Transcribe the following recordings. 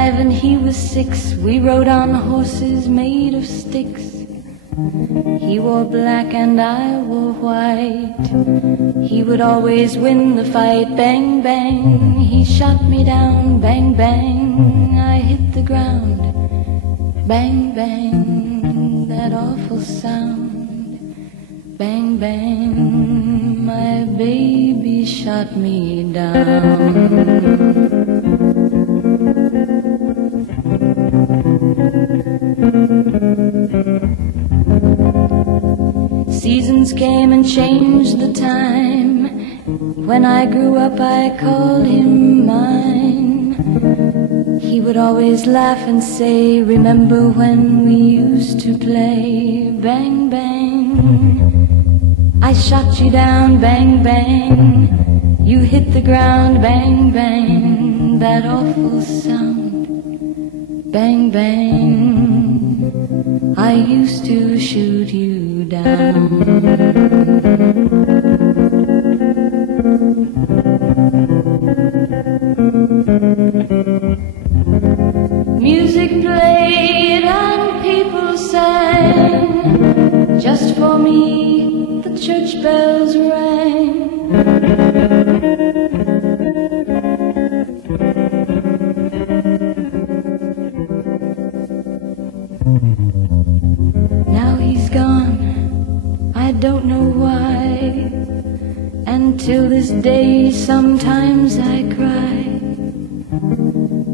5 and he was 6. We rode on horses made of sticks. He wore black and I wore white. He would always win the fight. Bang, bang, he shot me down. Bang, bang, I hit the ground. Bang, bang, that awful sound. Bang, bang, my baby shot me down. Seasons came and changed the time. When I grew up I called him mine. He would always laugh and say, remember when we used to play? Bang, bang, I shot you down. Bang, bang, you hit the ground. Bang, bang, that awful sound. Bang, bang, I used to shoot you down. Music played and people sang. Just for me the church bells rang. Now he's gone, I don't know why. And till this day sometimes I cry.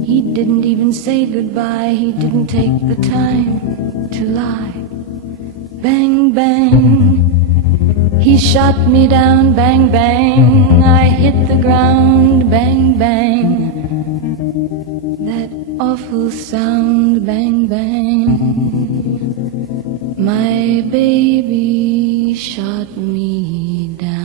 He didn't even say goodbye. He didn't take the time to lie. Bang, bang, he shot me down. Bang, bang, I hit the ground. Bang, bang, that awful sound. Bang, bang, my baby shot me down.